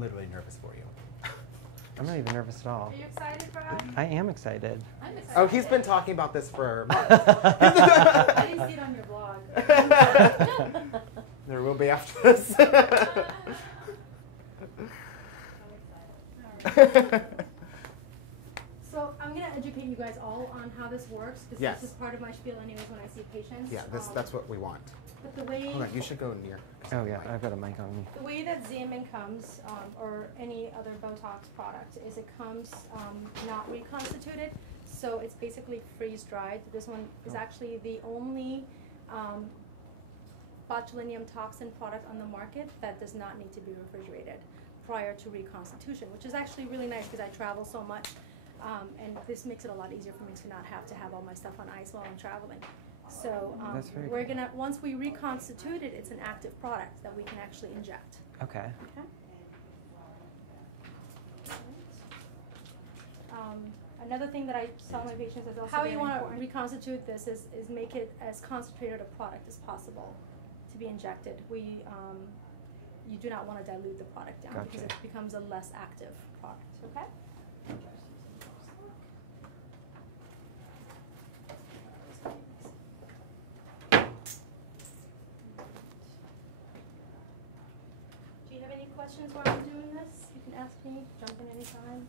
literally nervous for you. I'm not even nervous at all. Are you excited, Brad? I am excited. I'm excited. Oh, he's been talking about this for months. I didn't see it on your blog. There will be after this. So I'm going to educate you guys all on how this works, because Yes. this is part of my spiel anyways when I see patients. Yeah, that's what we want. But the way, Hold on, you should go near. Oh yeah, I've got a mic on me. the way that Xeomin comes, or any other Botox product, is it comes not reconstituted. So it's basically freeze-dried. This one is actually the only botulinum toxin product on the market that does not need to be refrigerated prior to reconstitution, which is actually really nice because I travel so much, and this makes it a lot easier for me to not have to have all my stuff on ice while I'm traveling. So That's very we're cool. gonna, once we reconstitute it, it's an active product that we can actually inject. Okay. Okay. Another thing that I tell my patients is also how you want to reconstitute this is make it as concentrated a product as possible to be injected. You do not want to dilute the product down because it becomes a less active product. Okay. Do you have any questions while I'm doing this? You can ask me. Jump in anytime.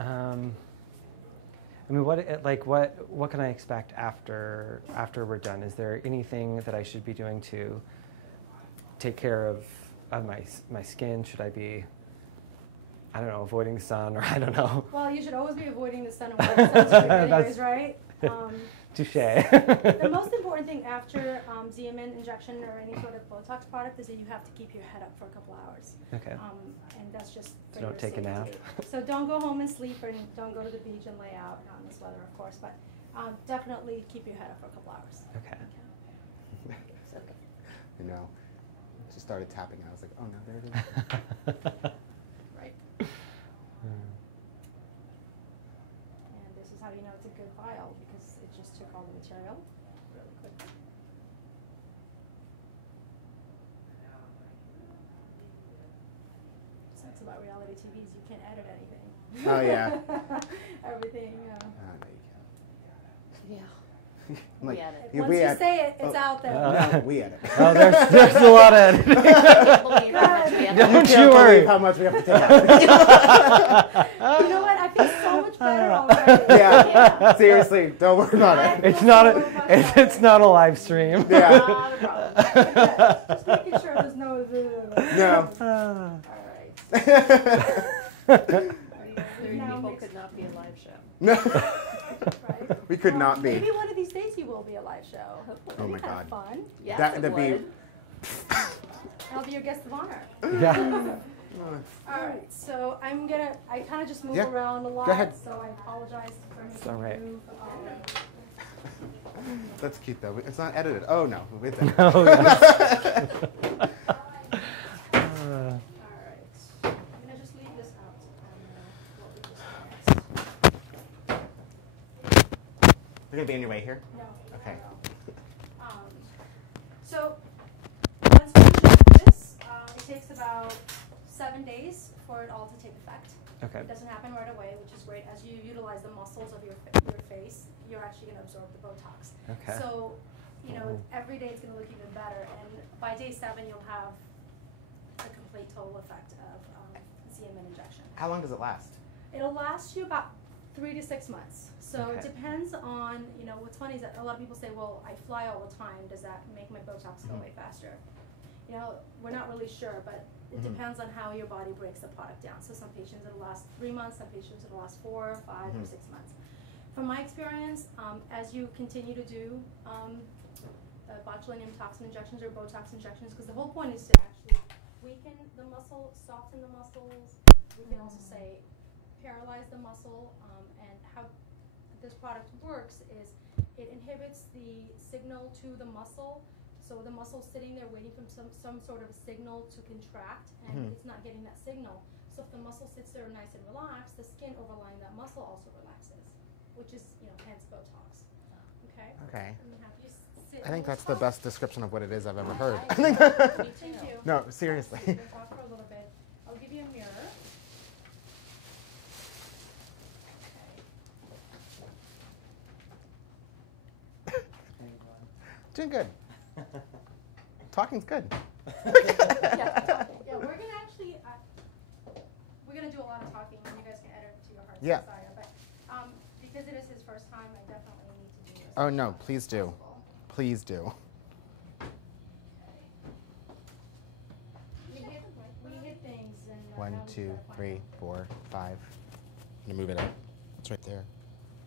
I mean, what can I expect after we're done? Is there anything that I should be doing to take care of my skin? Should I be, I don't know, avoiding the sun, or I don't know? Well, you should always be avoiding the sun and wearing sunscreen anyways, right? Touché. The most important thing after Xeomin injection or any sort of Botox product is that you have to keep your head up for a couple hours. Okay. And that's just for So don't your take a nap. safety. So don't go home and sleep, and don't go to the beach and lay out in this weather, of course. But definitely keep your head up for a couple hours. Okay. So, You know, she started tapping, and I was like, oh no, there it is. right. And this is how you know it's a good vial, because it just took all the material really quickly. So it's about reality TVs. You can't edit anything. Oh, yeah. Everything. Oh, no, you Yeah. can't. I'm like, We edit. yeah, Once we you edit. say it, it's out there. No, we edit. Oh, there's a lot of editing. Believe how much we have to Don't You you can't worry. believe how much we have to take out. You know what? I feel so much better already. Yeah, seriously, don't worry about I it. feel It's not so much better. it's not a live stream. Yeah. Not a problem. Just making sure there's no. No. All right. Three Now people makes- could not be a live show. No. Right? We could not be. Maybe one of these days you will be a live show. Hopefully. Oh my That'd be kind God. of fun. Yes, That'd it be. would. I'll be your guest of honor. Yeah. All right. So I kind of just move Yeah. around a lot. Go ahead. So I apologize for making all right. you move. That's cute though. It's not edited. Oh no. It's edited. Oh, yes. All right. I'm gonna just leave this out. What we just You're gonna be on your way here. No. Okay. So once we inject this, it takes about 7 days for it all to take effect. Okay. It doesn't happen right away, which is great. As you utilize the muscles of your face, you're actually going to absorb the Botox. Okay. So, every day it's going to look even better, and by day 7 you'll have a complete total effect of Xeomin injection. How long does it last? It'll last you about 3 to 6 months. So it Okay. depends on, what's funny is that a lot of people say, well, I fly all the time. Does that make my Botox go away faster? We're not really sure, but it depends on how your body breaks the product down. So some patients it'll last 3 months, some patients it'll last 4, 5, or 6 months. From my experience, as you continue to do botulinum toxin injections or Botox injections, because the whole point is to actually weaken the muscle, soften the muscles. We can also say paralyze the muscle, and how this product works is it inhibits the signal to the muscle. So the muscle's sitting there waiting for some sort of signal to contract, and it's not getting that signal. So if the muscle sits there nice and relaxed, the skin overlying that muscle also relaxes, which is, hence Botox. Okay? Okay. And you have you sit I think a that's the little best description of what it is I've ever heard. Me too. No, seriously. We'll talk for a little bit. I'll give you a mirror. Doing good. Talking's good. Yeah, talking. Yeah, we're gonna actually, we're gonna do a lot of talking, and you guys can edit to your heart's Yeah. desire. But because it is his first time, I definitely need to do this. Oh as no, much as please do. possible. Please do. We hit things and. 1, now we 2, gotta find 3, out. 4, 5. I'm gonna move it up. It's right there.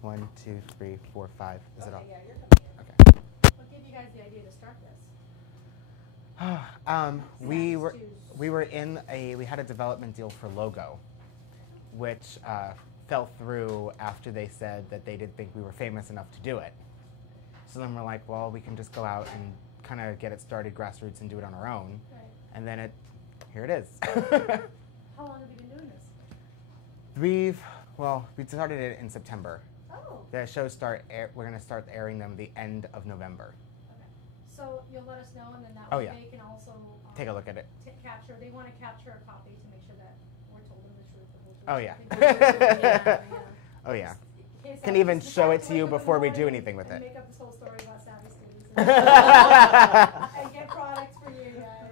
1, 2, 3, 4, 5. Is it Okay, up? yeah, you're coming in. Okay. What gave you guys the idea to start this? We had a development deal for logo, which fell through after they said that they didn't think we were famous enough to do it. So then we're like, well, we can just go out and kind of get it started grassroots and do it on our own. Right. And then here it is. How long have you been doing this? we started it in September. Oh. The shows we're going to start airing them the end of November. Okay. So you'll let us know, and then that Oh, way yeah. they can also Take a look at it. capture. They want to capture a copy to make sure that we're told them the truth. The whole truth. Oh, yeah. Yeah. Oh, yeah. In case Can I even just show decide it to you wake up in the before we do morning anything with and it. Make up this whole story about Savvy Studies and get products for you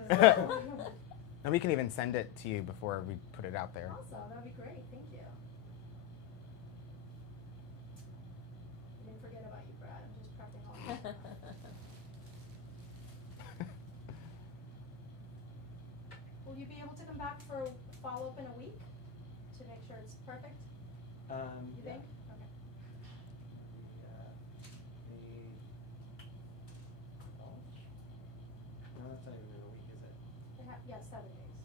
guys. And we can even send it to you before we put it out there. Awesome. That'd be great. Thank you. I didn't forget about you, Brad. I'm just prepping all this. Will you be able to come back for follow-up in a week to make sure it's perfect? You think? Okay. No, that's not even in a week, is it? Yeah, 7 days.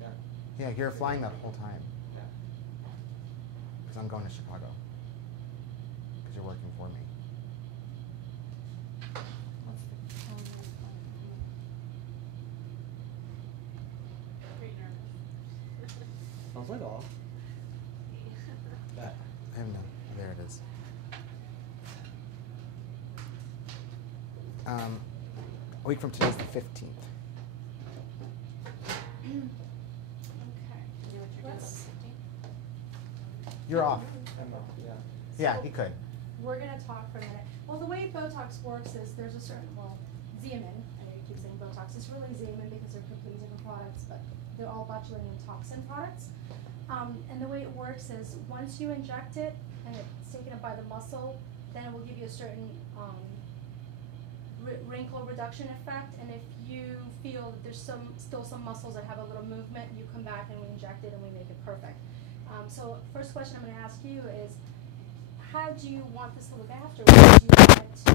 Yeah. Yeah, you're flying that whole time. Yeah. Because I'm going to Chicago. Because you're working for me. A little. But I have no. There it is. A week from today's the 15th. Let's- You're off. yeah. Yeah, he could. We're gonna talk for a minute. Well, the way Botox works is there's a certain, Xeomin, I know you keep saying Botox, it's really Xeomin because they're completely different products, but they're all botulinum toxin products. And the way it works is once you inject it and it's taken up by the muscle, then it will give you a certain wrinkle reduction effect. And if you feel that there's still some muscles that have a little movement, you come back and we inject it and we make it perfect. So first question I'm going to ask you is, how do you want this to look afterwards? Do you want it to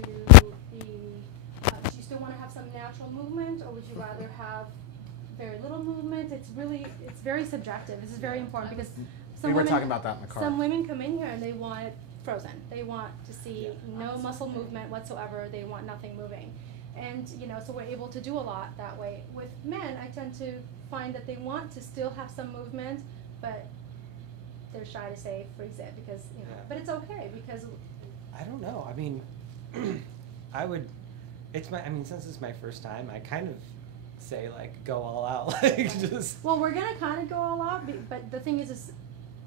be, do you still want to have some natural movement, or would you rather have very little movement? It's very subjective. This is very important because We were talking about that in the car. some women come in here and they want it frozen. They want to see no muscle movement whatsoever. They want nothing moving. And, so we're able to do a lot that way. With men, I tend to find that they want to still have some movement, but they're shy to say freeze it because, but it's okay because. I don't know. I mean, since it's my first time, I kind of say like go all out, like just. Well, we're gonna kind of go all out, but the thing is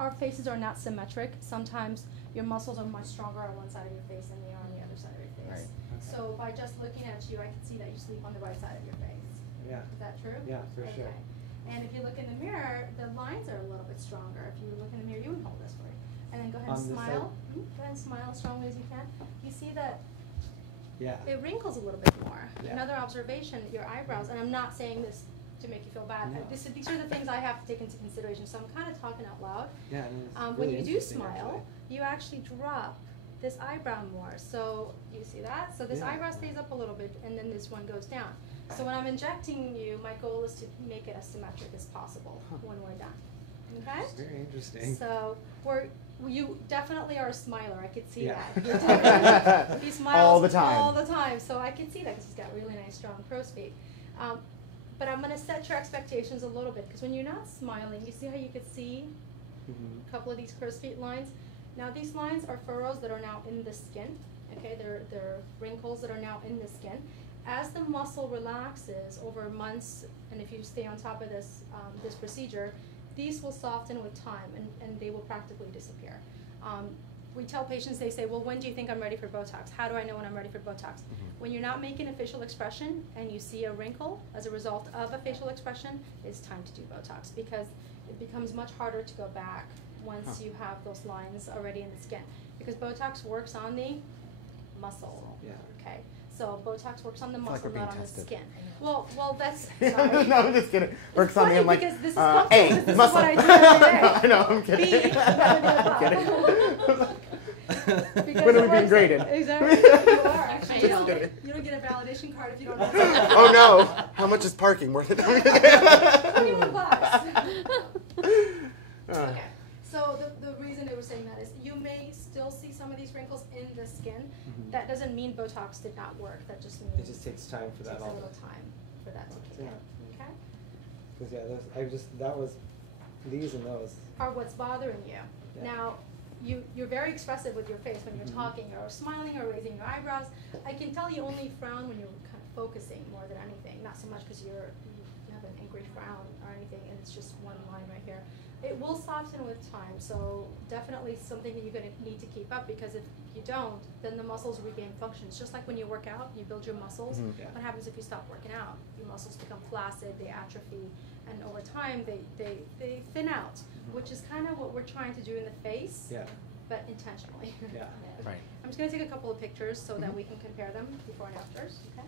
our faces are not symmetric. Sometimes your muscles are much stronger on one side of your face than they are on the other side of your face. Right. Okay. So by just looking at you, I can see that you sleep on the right side of your face. Yeah. Is that true? Yeah, for sure. Okay. And if you look in the mirror, the lines are a little bit stronger. If you look in the mirror, you would hold this for you. And then go ahead and On this smile. Go ahead and smile as strongly as you can. You see that Yeah. it wrinkles a little bit more. Yeah. Another observation, your eyebrows, and I'm not saying this to make you feel bad. No. These are the things I have to take into consideration, so I'm kind of talking out loud. Yeah. And it's When really you do interesting, smile, you actually drop this eyebrow more. So you see that? So this Yeah. eyebrow stays up a little bit, and then this one goes down. So when I'm injecting you, my goal is to make it as symmetric as possible when we're done. Okay? It's very interesting. So you definitely are a smiler. I could see Yeah. that. You're definitely- he smiles All the time. All the time. So I could see that because he's got really nice, strong crow's feet. But I'm going to set your expectations a little bit because when you're not smiling, you see how you could see Mhm. a couple of these crow's feet lines? Now these lines are furrows that are now in the skin. Okay, they're wrinkles that are now in the skin. As the muscle relaxes over months, and if you stay on top of this procedure, these will soften with time and they will practically disappear. we tell patients, they say, well, when do you think I'm ready for Botox? How do I know when I'm ready for Botox? When you're not making a facial expression and you see a wrinkle as a result of a facial expression, it's time to do Botox, because it becomes much harder to go back once you have those lines already in the skin. Because Botox works on the muscle. Yeah. Okay. So Botox works on the I feel like muscle, we're being not on the tested. skin. Well, that's no, I'm just kidding. Works on funny me. I'm like, because this is hey, comfortable, this is muscle. what I do every day. No, I know. I'm kidding. B, I'm kidding. Because When are we it being works- graded? Exactly. You are actually. Just You don't kidding. get a validation card if you don't. Oh no! How much is parking worth it? $21. Okay. So the reason they were saying that is you may still see some of these wrinkles in the skin. That doesn't mean Botox did not work. That just means It just takes time for it that takes a all. little time for that to kick in. Okay. Because yeah, that was these and those. Are what's bothering you. Yeah. Now, you're very expressive with your face when you're talking or smiling or raising your eyebrows. I can tell you only frown when you're kind of focusing more than anything, not so much because you have an angry frown or anything, and it's just one line right here. It will soften with time, so definitely something that you're going to need to keep up, because if you don't, then the muscles regain function. It's just like when you work out, you build your muscles. Yeah. What happens if you stop working out? Your muscles become flaccid, they atrophy, and over time they thin out, which is kind of what we're trying to do in the face, Yeah. but intentionally. Yeah. Right. I'm just going to take a couple of pictures so that we can compare them before and afters. Okay.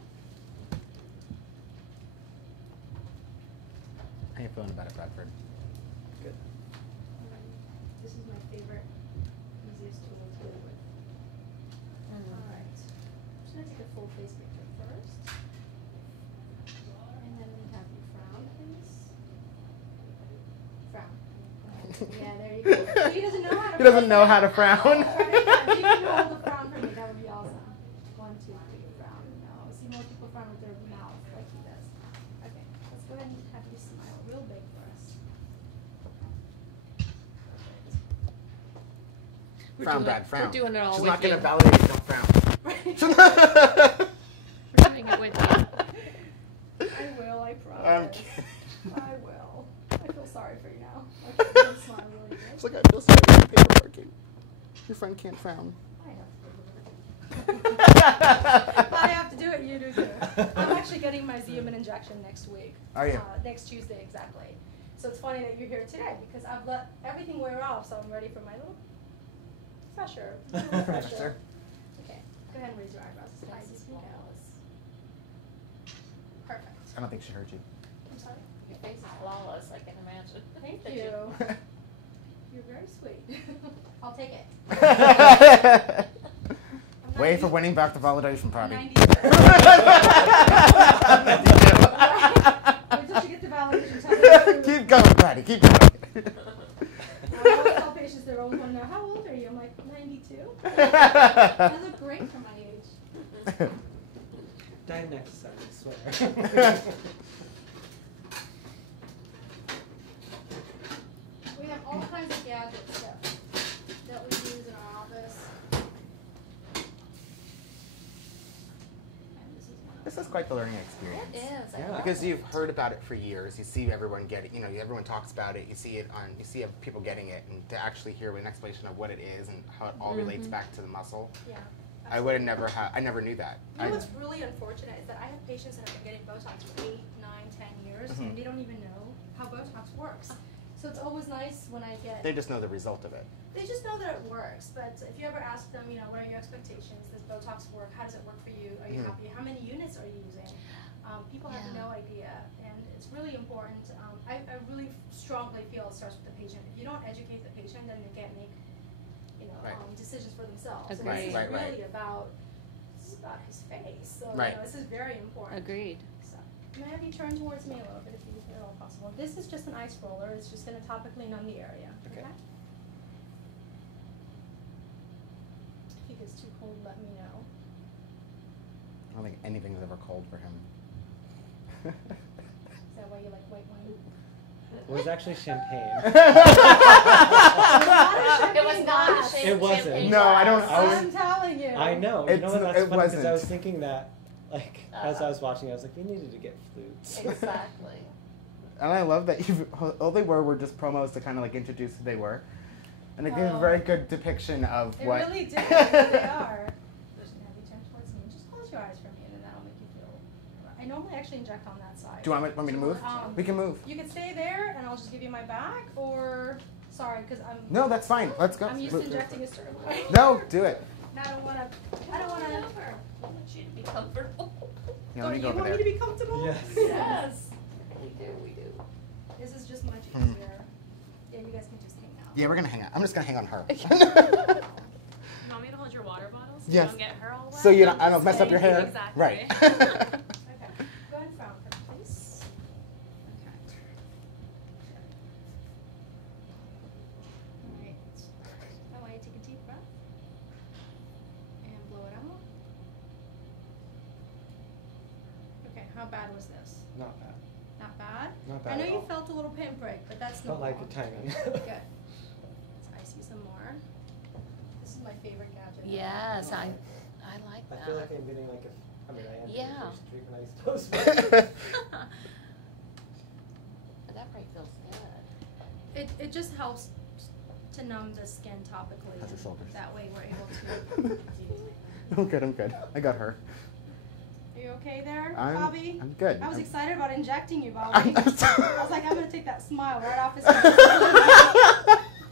How you feeling about it, Bradford? Good. This is my favorite, easiest tool to do with. All right. I'm just going to take a full face picture first. And then we have you frown, please. Frown. Yeah, there you go. He doesn't know how to He doesn't know how to frown. If you can hold the frown for me, that would be awesome. 1, 2, 3, frown. No, see, most people frown with their mouth like he does. Okay, let's go ahead and have you smile real big for us. Frown, Brad, frown. We're doing it all She's with not going you. to validate it, don't frown. We're doing it with you. I will, I promise. I'm kidding. I will. I feel sorry for you now. Okay, I'm gonna smile really big. It's like, I feel sorry for paper parking. Your friend can't frown. I have to do it, you do too. I'm actually getting my Xeomin injection next week. Are you? Next Tuesday, exactly. So it's funny that you're here today, because I've let everything wear off, so I'm ready for my little fresher. Fresher. Okay, go ahead and raise your eyebrows as high as you can. Perfect. I don't think she heard you. I'm sorry. Your face is flawless, I can imagine. Thank That you. You're very sweet. I'll take it. I'm Way 90 for winning back the validation I'm party. 92. Wait till she gets the validation. Tell her to- Keep going, Patty. Keep going. I always tell patients they're always wondering, how old are you? I'm like, 92. I look great for my age. Die next time, I swear. We have all kinds of gadgets that we use in our office. And this is one of This them. is quite the learning experience. It is. I Yeah. love Because it. you've heard about it for years, you see everyone get it. You know, everyone talks about it. You see it on. You see people getting it, and to actually hear an explanation of what it is and how it all relates back to the muscle. Yeah. I would have never had. I never knew that. You know what's really unfortunate is that I have patients that have been getting Botox for 8, 9, 10 years, and they don't even know how Botox works. So it's always nice when I get. They just know the result of it. They just know that it works, but if you ever ask them, you know, what are your expectations? Does Botox work? How does it work for you? Are you happy? How many units are you using? People have Yeah. no idea, and it's really important. I really strongly feel it starts with the patient. If you don't educate the patient, then they can't make, you know, Right. Decisions for themselves. Agreed. And this is Right, right. really about his face. So Right. you know, this is very important. Agreed. So, may I have you turn towards me a little bit if you at all possible? This is just an ice roller. It's just going to topically numb the area. Okay. If it gets too cold, let me know. I don't think anything's ever cold for him. Is that why you like white wine? It was actually champagne. It was not a It wasn't. champagne No, I don't- glass. I was- I'm telling you. I know. You It's- know what? That's it funny because I was wasn't. thinking that, like, as I was watching, I was like, we needed to get flutes. Exactly. And I love that all they were just promos to kind of like introduce who they were. And it gave a very good depiction of It what. really did. They are. Just now be turned towards me. Just close your eyes for me, and then that'll make you feel. I normally actually inject on that side. Do you want me to move? We can move. You can stay there, and I'll just give you my back, or sorry, because I'm. No, that's fine. Let's go. I'm used to injecting a certain way. No, do it. And I don't want to. I don't want to. I want you to be comfortable. Yeah, let me go you over want there. me to be comfortable? Yes. Yes. We do, we do. This is just much easier. Yeah, you guys can just hang out. Yeah, we're gonna hang out. I'm just gonna hang on her. You want me to hold your water bottle so Yes. you don't get her all wet? So you don't, I don't mess up your hair. Exactly. Right. Okay. Go ahead and frown for me, please. Okay. All right. I want you to take a deep breath and blow it out. Okay. How bad was this? Not bad. Not bad. Not bad I know at you all. felt a little pinprick, but that's Felt normal. like a tiny. Good. So I see some more. This is my favorite gadget. Yes, I like I that. feel like I'm getting like a. I mean, I am Yeah. getting first treatment, I suppose. But That probably feels good. It just helps to numb the skin topically. How's your and shoulders? That way we're able to. I'm good. I'm good. I got her. Are you okay there, I'm. Bobby? I'm good. I was I'm- excited about injecting you, Bobby. I'm I sorry. was like, I'm gonna take that smile right off his face.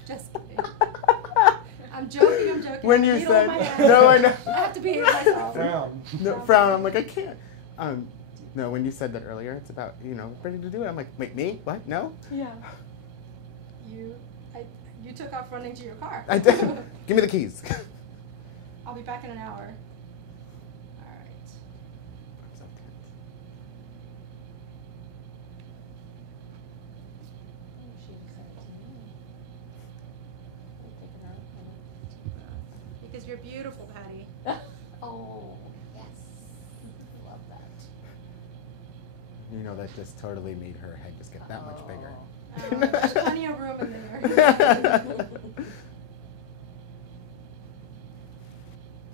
Just kidding. I'm joking. I'm joking. When I have a you needle in said, my hand. no, I know. I have to behave myself. Frown. No, frown. I'm like, I can't. No, when you said that earlier, it's about, ready to do it. I'm like, wait, me? What? No? Yeah. You took off running to your car. I did. Give me the keys. I'll be back in an hour. All right. I'm so tense. Oh, she said it to me. We'll take another deep breath. Because you're beautiful, Patty. Oh, yes. Love that. That just totally made her head just get that much bigger. There's plenty of room in there.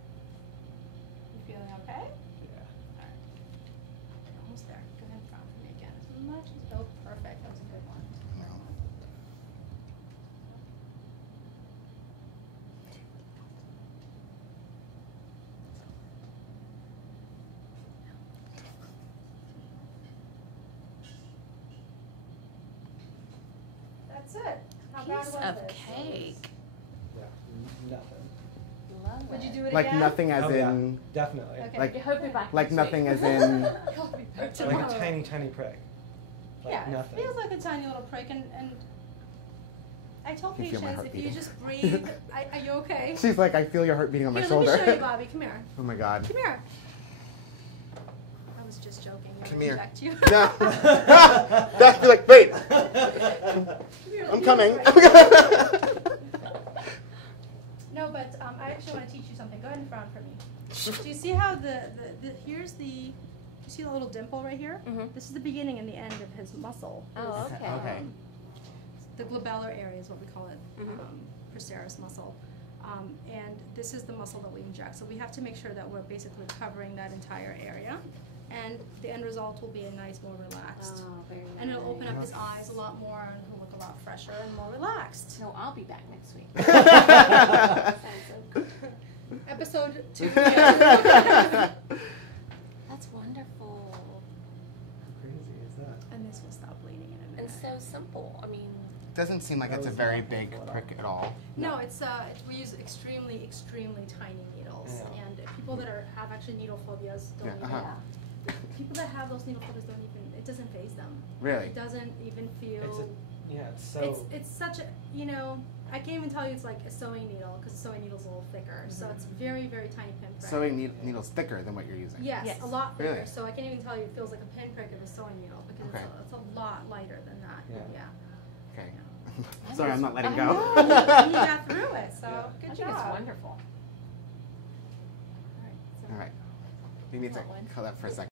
You feeling okay? Yeah. Alright. Almost there. Go ahead and frown for me again. As much as oh perfect. That was a good one. That's it. How bad Piece was of this? cake. Yeah. Nothing. Love Would you it. do it Like again? nothing as Oh, yeah, in, definitely. Okay. like- I hope you're back like next nothing week. as in, I'll be back Like tomorrow. a tiny, tiny prick. Like Yeah, nothing. it feels like a tiny little prick, and I tell You feel my patients heart if you beating. just breathe. Are you okay? she's like, I feel your heart beating on my Here, shoulder. let me show you, Bobby. Come here. Oh my God. Come here. I was just joking. You Come want me to here. inject you? No. That's be like, wait, Come here, let I'm me coming. do it right. No, but I actually want to teach you something. Go ahead and frown for me. Do you see how here's the, do you see the little dimple right here? Mhm. This is the beginning and the end of his muscle. Oh, His, okay. Okay. The glabellar area is what we call it, Mhm. procerus muscle. And this is the muscle that we inject. So we have to make sure that we're basically covering that entire area. And the end result will be a nice, more relaxed. Oh, very nice. And it'll open up his eyes a lot more and he'll look a lot fresher and more relaxed. No, I'll be back next week. Episode 2. Yeah. That's wonderful. How crazy is that? And this will stop bleeding in a minute. And so simple. I mean, Doesn't seem like That it's a was very not big painful at all. prick at all. No, it's we use extremely, extremely tiny needles. Yeah. And people that have actually needle phobias don't Yeah, even yeah. people that have those needle phobias don't even, it doesn't faze them. Really? It doesn't even feel, It's so. it's such a, I can't even tell you it's like a sewing needle because the sewing needle's a little thicker. So it's very, very tiny pinprick. Sewing needle's thicker than what you're using. Yes, Yes. a lot thicker. Really? So I can't even tell you it feels like a pinprick of a sewing needle because Okay. it's a lot lighter than that. Yeah. Okay. I Sorry, I'm think not letting I go. know. And you got through it, so Yeah. good I job. think it's wonderful. All right, so All right. We need to That one. cut that for a second.